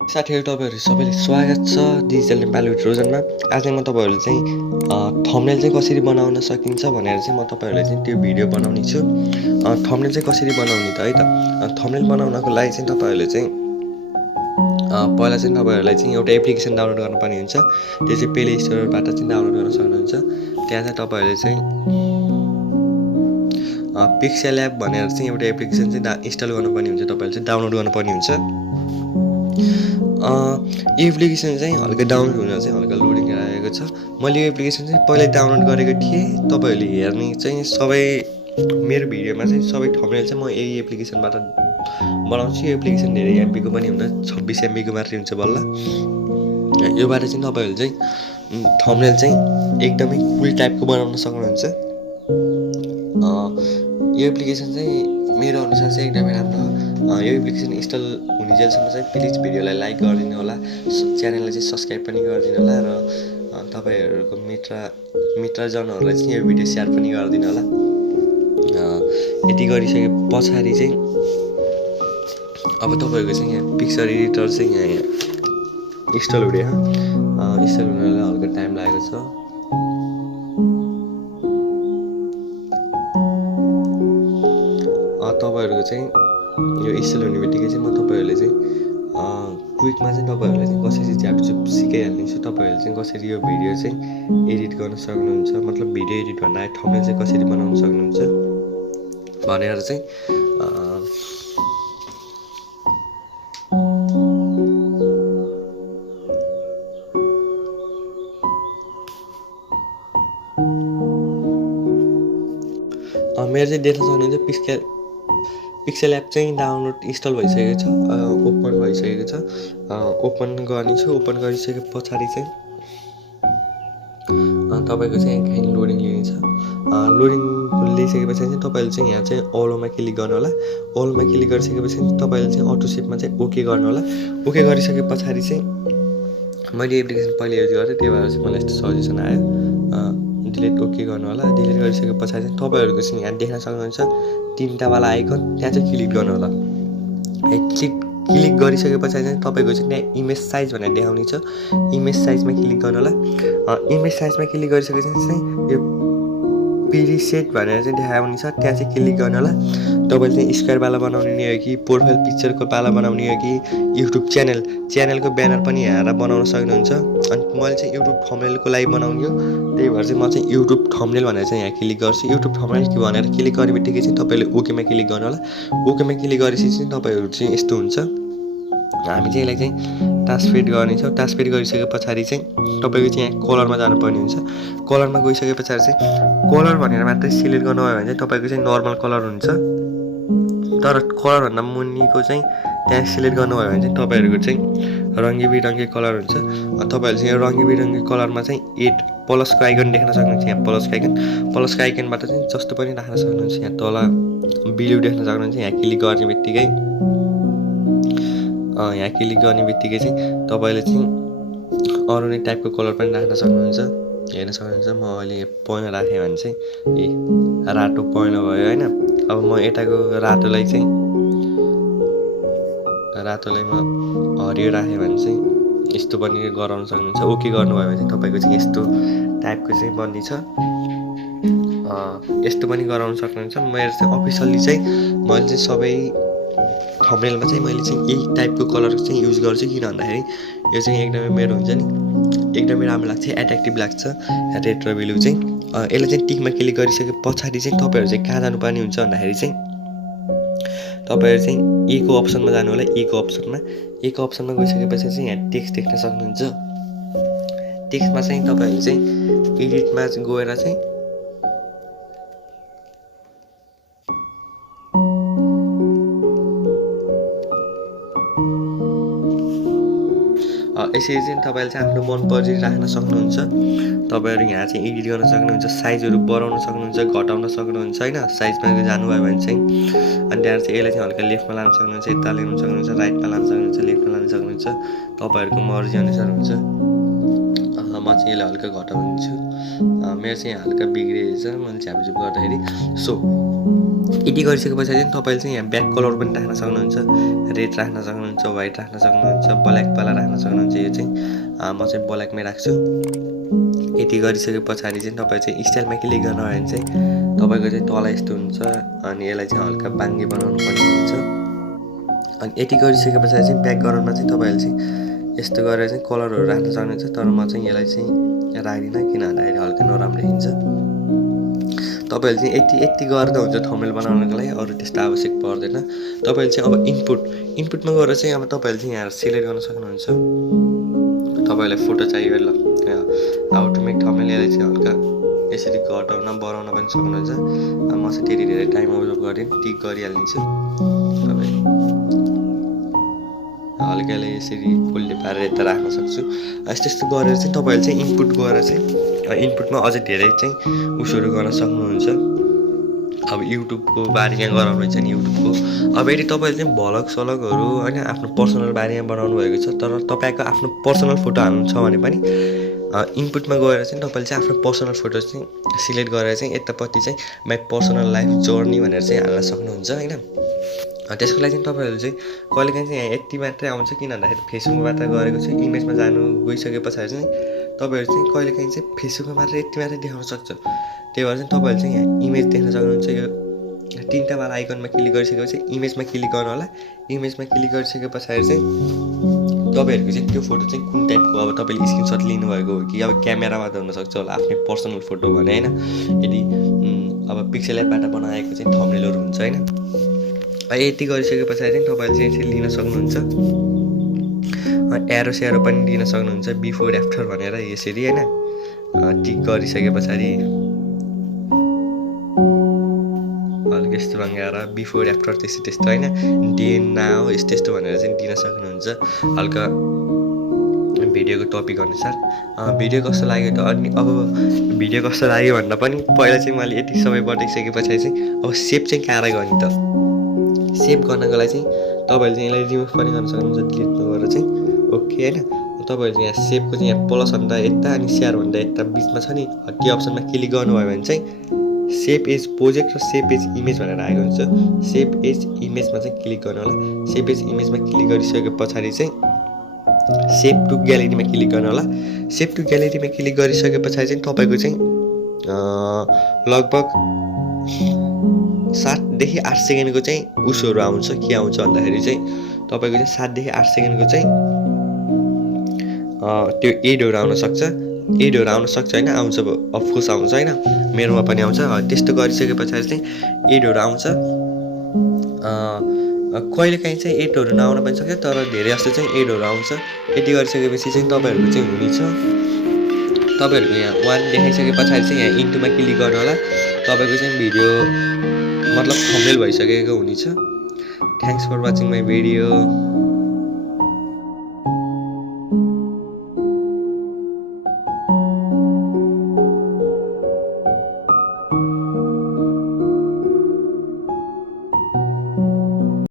साथीहरु तपाईहरु सबैले स्वागत छ डिजिटल नेपाल विथ रोजनमा। आज म तपाईहरुले चाहिँ थम्बनेल चाहिँ कसरी बनाउन सकिन्छ भनेर चाहिँ म तपाईहरुलाई चाहिँ त्यो भिडियो बनाउने छु। थम्बनेल चाहिँ कसरी बनाउने त है त। थम्बनेल बनाउनको लागि चाहिँ तपाईहरुले चाहिँ पहिला चाहिँ तपाईहरुलाई चाहिँ एउटा एप्लिकेसन डाउनलोड गर्नुपर्ने हुन्छ। त्यो चाहिँ प्ले स्टोरबाट चाहिँ डाउनलोड गर्न सक्नुहुन्छ। त्यहाँ चाहिँ तपाईहरुले चाहिँ पिक्सेल एप भनेर चाहिँ एउटा एप्लिकेसन चाहिँ इन्स्टल गर्नुपर्ने हुन्छ। तपाईहरुले चाहिँ डाउनलोड गर्नुपर्ने हुन्छ। यो एप्लिकेसन चाहिँ हल्का डाउनलोड हुन चाहिँ हल्का लोडिङ आएको छ। मैले यो एप्लिकेसन चाहिँ पहिल्यै डाउनलोड गरेको थिएँ। तपाईहरुले हेर्ने चाहिँ सबै मेरो भिडियोमा चाहिँ सबै थम्बनेल चाहिँ म यही एप्लिकेसनबाट बनाउँछु। यो एप्लिकेसन धेरै एमबीको पनि हुँदैन, 26 एमबीको मात्रै हुन्छ बल्ल। योबाट चाहिँ तपाईहरुले चाहिँ थम्बनेल चाहिँ एकदमै कुल टाइपको बनाउन सक्नुहुन्छ। यो एप्लिकेसन चाहिँ मेरो अनुसार चाहिँ एकदमै राम्रो। यो एप्लिकेसन इन्स्टल हुनेजेलसम्म चाहिँ प्लिज भिडियोलाई लाइक गरिदिनु होला, च्यानललाई चाहिँ सब्स्क्राइब पनि गरिदिनु होला र तपाईहरुको मित्रजनहरूलाई चाहिँ यो भिडियो शेयर पनि गरिदिनु होला। यति गरिसके पछाडि चाहिँ अब तपाईहरुको चाहिँ यहाँ पिक्चर एडिटर चाहिँ यहाँ इन्स्टल हुँदै छ। इन्स्टल हुनलाई हल्का टाइम लागेको छ। तपाईहरुको चाहिँ यो इन्स्टल हुने बित्तिकै चाहिँ म तपाईहरुले चाहिँ क्विकमा चाहिँ तपाईहरुले चाहिँ कसरी झ्यापझुप सिकाइहाल्नेछु। तपाईहरुले चाहिँ कसरी यो भिडियो चाहिँ एडिट गर्न सक्नुहुन्छ, मतलब भिडियो एडिट भन्दा थम्बनेल चाहिँ कसरी बनाउन सक्नुहुन्छ भनेर चाहिँ मेरो चाहिँ देख्न सक्नुहुन्छ पिक्सेल एप चाहिँ डाउनलोड इन्स्टल भइसकेको छ, ओपन भइसकेको छ। ओपन गर्नेछु। ओपन गरिसके पछाडि चाहिँ तपाईको चाहिँ काहीँ लोडिङ लिनेछ। लोडिङ लिइसकेपछि चाहिँ तपाईले चाहिँ यहाँ चाहिँ अलोमा क्लिक गर्नु होला। अलोमा क्लिक गरिसकेपछि तपाईले चाहिँ अटो सेभमा चाहिँ ओके गर्नु होला। ओके गरिसके पछाडि चाहिँ मैले एप्लिकेसन पहिले युज गरेँ, त्यही भएर चाहिँ मलाई यस्तो सजेसन आयो। डिलिट ओके गर्नु होला। डिलिट गरिसके पछाडि चाहिँ तपाईहरुको चाहिँ यहाँ देख्न सक्नुहुन्छ तीनटा वाला आइकन, त्यहाँ चाहिँ क्लिक गर्नु होला। क्लिक गरिसके पछाडि चाहिँ तपाईको चाहिँ त्यहाँ इमेज साइज भनेर देखाउने छ। इमेज साइजमा क्लिक गर्नु होला। इमेज साइजमा क्लिक गरिसकेपछि चाहिँ यो प्रिसेट भनेर चाहिँ देखाउने छ, त्यहाँ चाहिँ क्लिक गर्नु होला। तपाईले चाहिँ स्क्वायर वाला बनाउने हो कि प्रोफाइल पिक्चरको वाला बनाउने हो कि युट्युब च्यानलको ब्यानर पनि यहाँ बनाउन सक्नुहुन्छ। अनि मैले चाहिँ युट्युब थम्बनेलको लागि बनाउने हो, त्यही भएर चाहिँ म चाहिँ युट्युब थम्बनेल भनेर चाहिँ यहाँ क्लिक गर्छु। युट्युब थम्बनेल के भनेर क्लिक गर्ने बित्तिकै चाहिँ तपाईले ओकेमा क्लिक गर्नु होला। ओकेमा क्लिक गरेपछि चाहिँ तपाईहरु चाहिँ यस्तो हुन्छ। हामी चाहिँ यसलाई चाहिँ ट्रान्सफेट गर्नेछौँ। ट्रान्सफेट गरिसके पछाडि चाहिँ तपाईको चाहिँ यहाँ कलरमा जानुपर्ने हुन्छ। कलरमा गइसके पछाडि चाहिँ कलर भनेर मात्रै सिलेक्ट गर्नुभयो भने चाहिँ तपाईको चाहिँ नर्मल कलर हुन्छ। तर कलर भन्दा मुनिको चाहिँ त्यहाँ सिलेक्ट गर्नुभयो भने चाहिँ तपाईहरुको चाहिँ रङ्गी बिरङ्गी कलर हुन्छ। तपाईहरुले चाहिँ यो रङ्गी बिरङ्गी कलरमा चाहिँ एड प्लसको आइकन देख्न सक्नुहुन्छ। यहाँ प्लसको आइकनबाट चाहिँ जस्तो पनि राख्न सक्नुहुन्छ। यहाँ तल ब्लु देख्न सक्नुहुन्छ। यहाँ क्लिक गर्ने बित्तिकै चाहिँ तपाईले चाहिँ अरु नै टाइपको कलर पनि राख्न सक्नुहुन्छ। हेर्न सक्नुहुन्छ। म अहिले पहेँलो राखेँ भने चाहिँ रातो पहेँलो भयो हैन। अब म यताको रातोलाई म हरियो राखेँ भने चाहिँ यस्तो पनि गराउन सक्नुहुन्छ। ओके गर्नुभयो भने चाहिँ तपाईको चाहिँ यस्तो टाइपको चाहिँ बन्नेछ। यस्तो पनि गराउन सक्नुहुन्छ। मेरो चाहिँ अफिसियली चाहिँ मैले चाहिँ सबै थम्बनेलमा चाहिँ मैले चाहिँ यही टाइपको कलर चाहिँ युज गर्छु। किन भन्दाखेरि यो चाहिँ एकदमै मेरो हुन्छ नि, एकदमै राम्रो लाग्छ, एट्र्याक्टिभ लाग्छ रेड र ब्लु चाहिँ। यसलाई चाहिँ टिकमा क्लिक गरिसके पछाडि चाहिँ तपाईहरु चाहिँ कहाँ जानुपर्ने हुन्छ भन्दाखेरि चाहिँ तपाईहरु चाहिँ ए को अप्सनमा जानु होला। ए को अप्सनमा गइसकेपछि चाहिँ यहाँ टेक्स्ट देख्न सक्नुहुन्छ। टेक्स्टमा चाहिँ तपाईहरु चाहिँ एडिटमा गएर चाहिँ यसरी चाहिँ तपाईले चाहिँ आफ्नो मन परी राख्न सक्नुहुन्छ। तपाईहरु यहाँ चाहिँ एडिट गर्न सक्नुहुन्छ, साइजहरु बढाउन सक्नुहुन्छ, घटाउन सक्नुहुन्छ हैन। साइजमा जानुभयो भने चाहिँ अनि त्यहाँ चाहिँ यसलाई चाहिँ हल्का लेफ्टमा लान सक्नुहुन्छ, यता ल्याउन सक्नुहुन्छ, राइटमा लान सक्नुहुन्छ, लेफ्टमा लान सक्नुहुन्छ। तपाईहरुको मर्जी अनुसार हुन्छ। म चाहिँ यसलाई हल्का घटाउँछु। मेरो चाहिँ हल्का बिग्रेछ मैले झ्यापझुप गर्दाखेरि। सो यति गरिसके पछाडि चाहिँ तपाईले चाहिँ यहाँ ब्याक कलर पनि राख्न सक्नुहुन्छ, रेड राख्न सक्नुहुन्छ, व्हाइट राख्न सक्नुहुन्छ, ब्ल्याक म चाहिँ ब्ल्याकमै राख्छु। यति गरिसके पछाडि चाहिँ तपाईँ चाहिँ स्टाइलमा क्लिक गर्नुभयो भने चाहिँ तपाईँको चाहिँ तल यस्तो हुन्छ अनि यसलाई चाहिँ हल्का बाङ्गे बनाउनु पर्ने हुन्छ। अनि यति गरिसके पछाडि चाहिँ ब्याकग्राउन्डमा चाहिँ तपाईँहरूले चाहिँ यस्तो गरेर चाहिँ कलरहरू राख्न सक्नुहुन्छ। तर म चाहिँ यसलाई चाहिँ राख्दिनँ, किन भन्दाखेरि हल्का नराम्रो देखिन्छ। तपाईँहरूले चाहिँ यति गर्दा हुन्छ थम्बनेल बनाउनको लागि, अरू त्यस्तो आवश्यक पर्दैन। तपाईँले चाहिँ अब इनपुटमा गएर चाहिँ अब तपाईँहरूले चाहिँ यहाँ सिलेक्ट गर्न सक्नुहुन्छ। तपाईँलाई फोटो चाहियो ल हाउ टु मेक थम्बनेल, यसलाई चाहिँ हल्का यसरी घटाउन बढाउन पनि सक्नुहुन्छ। म चाहिँ धेरै धेरै टाइम अब्जर्भ गरेँ टिक गरिहालिन्छु। तपाईँ हल्काले यसरी फुल्ले पारेर यता राख्न सक्छु। यस्तो गरेर चाहिँ तपाईँले चाहिँ इनपुट गएर चाहिँ इनपुटमा अझै धेरै चाहिँ उसहरू गर्न सक्नुहुन्छ। अब युट्युबको बारेमा गराउनुहुन्छ नि युट्युबको। अब यदि तपाईँले चाहिँ भ्लग सलगहरू होइन आफ्नो पर्सनल बारेमा बनाउनु भएको छ, तर तपाईँको आफ्नो पर्सनल फोटो हाल्नु छ भने पनि इनपुटमा गएर चाहिँ तपाईँले चाहिँ आफ्नो पर्सनल फोटो चाहिँ सिलेक्ट गरेर चाहिँ यतापट्टि चाहिँ माई पर्सनल लाइफ जर्नी भनेर चाहिँ हाल्न सक्नुहुन्छ होइन। त्यसको लागि चाहिँ तपाईँहरू चाहिँ कहिलेकाहीँ चाहिँ यहाँ यति मात्रै आउँछ, किन भन्दाखेरि फेसबुकमा मात्र गरेको छु। इमेजमा जानु गइसके पछाडि चाहिँ तपाईँहरू चाहिँ कहिलेकाहीँ चाहिँ फेसबुकमा मात्र यति मात्रै देखाउन सक्छ। त्यही भएर चाहिँ तपाईँहरूले चाहिँ यहाँ इमेज देख्न सक्नुहुन्छ। यो 3टा बार आइकनमा क्लिक गरिसकेपछि इमेजमा क्लिक गर्नु होला। इमेजमा क्लिक गरिसके पछाडि चाहिँ तपाईँहरूको चाहिँ त्यो फोटो चाहिँ कुन टाइपको, अब तपाईँले स्क्रिनसट लिनुभएको हो कि अब क्यामेरामा त हुनसक्छ होला आफ्नै पर्सनल फोटो भने होइन। यदि अब पिक्सेल एपबाट बनाएको चाहिँ थम्बनेलहरू हुन्छ होइन। यति गरिसके पछाडि चाहिँ तपाईँले चाहिँ यसरी लिन सक्नुहुन्छ। एरो सेरो पनि दिन सक्नुहुन्छ बिफोर आफ्टर भनेर यसरी होइन। टिक गरिसके पछाडि हल्का यस्तो रङ्गाएर बिफोर आफ्टर त्यस्तो होइन, डे नाउ यस्तो भनेर चाहिँ दिन सक्नुहुन्छ हल्का भिडियोको टपिक अनुसार। भिडियो कस्तो लाग्यो त, अनि अब भिडियो कस्तो लाग्यो भन्दा पनि पहिला चाहिँ मैले यति सबै बताइसके पछाडि चाहिँ अब सेभ चाहिँ कहाँ गर्ने त। सेभ गर्नको लागि चाहिँ तपाईँहरूले चाहिँ यसलाई रिमुभ पनि गर्न सक्नुहुन्छ डिलिटमा गएर चाहिँ ओके होइन। तपाईँहरू चाहिँ यहाँ सेभको चाहिँ यहाँ प्लस भन्दा यता अनि सेयर भन्दा यता बिचमा छ नि, त्यो अप्सनमा क्लिक गर्नुभयो भने चाहिँ सेभ एज प्रोजेक्ट र सेभ एज इमेज भनेर आएको हुन्छ। सेभ एज इमेजमा चाहिँ क्लिक गर्नु होला। सेभ एज इमेजमा क्लिक गरिसके पछाडि चाहिँ सेभ टु ग्यालेरीमा क्लिक गर्नु होला। सेभ टु ग्यालेरीमा क्लिक गरिसके पछाडि चाहिँ तपाईँको चाहिँ लगभग 7 देखि 8 सेकेन्डको चाहिँ उसहरू आउँछ। के आउँछ भन्दाखेरि चाहिँ तपाईँको चाहिँ 7 देखि 8 सेकेन्डको चाहिँ त्यो एडहरू आउन सक्छ। एडहरू आउन सक्छ होइन, आउँछ अफकोर्स आउँछ होइन, मेरोमा पनि आउँछ। त्यस्तो गरिसके पछाडि चाहिँ एडहरू आउँछ। कहिलेकाहीँ चाहिँ एडहरू नआउन पनि सक्छ, तर धेरै जस्तो चाहिँ एडहरू आउँछ। यति गरिसकेपछि चाहिँ तपाईँहरूको चाहिँ हुनेछ। तपाईँहरूको यहाँ 1 देखाइसके पछाडि चाहिँ यहाँ इन्टुमा क्लिक गर्नु होला। तपाईँको चाहिँ भिडियो मतलब थम्बनेल भइसकेको हुनेछ। Thanks for watching my video.